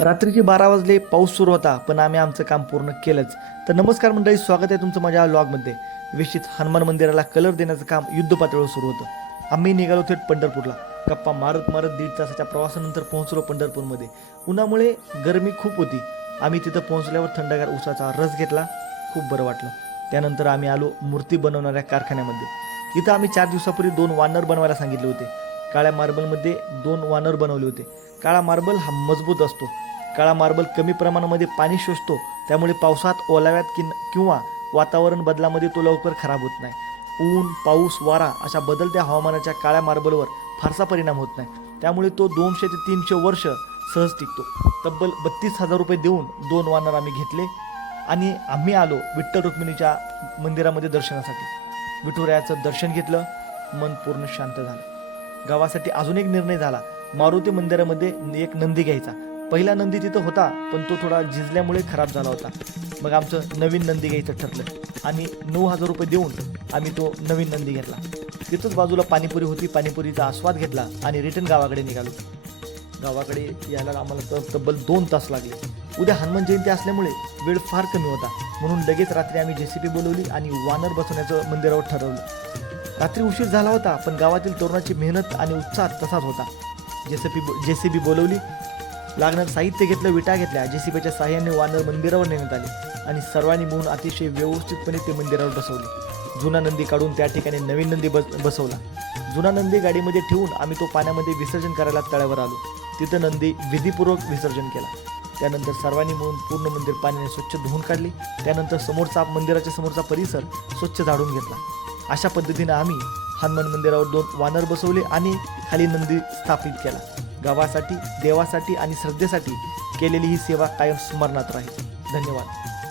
रात्रीचे 12 वाजले, पाऊस सुरू होता, पण आम्ही आमचं काम पूर्ण केलंच. तर नमस्कार मंडळी, स्वागत आहे तुमचं माझ्या व्लॉगमध्ये. विशित हनुमान मंदिराला कलर देण्याचं काम युद्धपातळीवर सुरू होतं. आम्ही निघालो थेट पंढरपूरला. गप्पा मारत मारत 1.5 तासाच्या प्रवासानंतर पोहोचलो पंढरपूरमध्ये. उन्हामुळे गरमी खूप होती. आम्ही तिथं पोहोचल्यावर थंडगार उसाचा रस घेतला, खूप बरं वाटलं. त्यानंतर आम्ही आलो मूर्ती बनवणाऱ्या कारखान्यामध्ये. इथं आम्ही 4 दिवसापूर्वी 2 वानर बनवायला सांगितले होते. काळ्या मार्बलमध्ये 2 वानर बनवले होते. काळा मार्बल हा मजबूत असतो. काळा मार्बल कमी प्रमाणामध्ये पाणी शोषतो, त्यामुळे पावसात, ओलाव्यात किंवा वातावरण बदलामध्ये तो लवकर खराब होत नाही. ऊन, पाऊस, वारा अशा बदलत्या हवामानाच्या काळ्या मार्बलवर फारसा परिणाम होत नाही. त्यामुळे तो 200 ते 300 वर्ष सहज टिकतो. तब्बल 32,000 रुपये देऊन 2 वानर आम्ही घेतले आणि आम्ही आलो विठ्ठल रुक्मिणीच्या मंदिरामध्ये दर्शनासाठी. विठुरायाचं दर्शन घेतलं, मन पूर्ण शांत झालं. गावासाठी अजून एक निर्णय झाला. मारुती मंदिरामध्ये एक नंदी घ्यायचा. पहिला नंदी तिथं होता, पण तो थोडा झिजल्यामुळे खराब झाला होता. मग आमचं नवीन नंदी घ्यायचं ठरलं आणि 9,000 रुपये देऊन आम्ही तो नवीन नंदी घेतला. तिथंच बाजूला पाणीपुरी होती. पाणीपुरीचा आस्वाद घेतला आणि रिटर्न गावाकडे निघालो. गावाकडे यायला आम्हाला तब्बल 2 तास लागले. उद्या हनुमान जयंती असल्यामुळे वेळ फार कमी होता, म्हणून लगेच रात्री आम्ही JCB बोलवली आणि वानर बसवण्याचं मंदिरावर ठरवलं. रात्री उशीर झाला होता, पण गावातील तरुणाची मेहनत आणि उत्साह तसाच होता. JCB बोलवली, लागणारं साहित्य घेतलं, विटा घेतल्या. JCBच्या साहाय्याने वानर मंदिरावर नेण्यात आले आणि सर्वांनी मिळून अतिशय व्यवस्थितपणे ते मंदिरावर बसवले. जुना नंदी काढून त्या ठिकाणी नवीन नंदी बसवला. जुना नंदी गाडीमध्ये ठेवून आम्ही तो पाण्यामध्ये विसर्जन करायला तळ्यावर आलो. तिथं नंदी विधीपूर्वक विसर्जन केला. त्यानंतर सर्वांनी मिळून पूर्ण मंदिर पाण्याने स्वच्छ धुवून काढले. त्यानंतर मंदिराच्या समोरचा परिसर स्वच्छ झाडून घेतला. अशा पद्धतीने आम्ही हनुमान मंदिरावर 2 वानर बसवले आणि खाली नंदी स्थापित केला. गावासाठी, देवासाठी आणि श्रद्धेसाठी केलेली ही सेवा कायम स्मरणात राहील. धन्यवाद.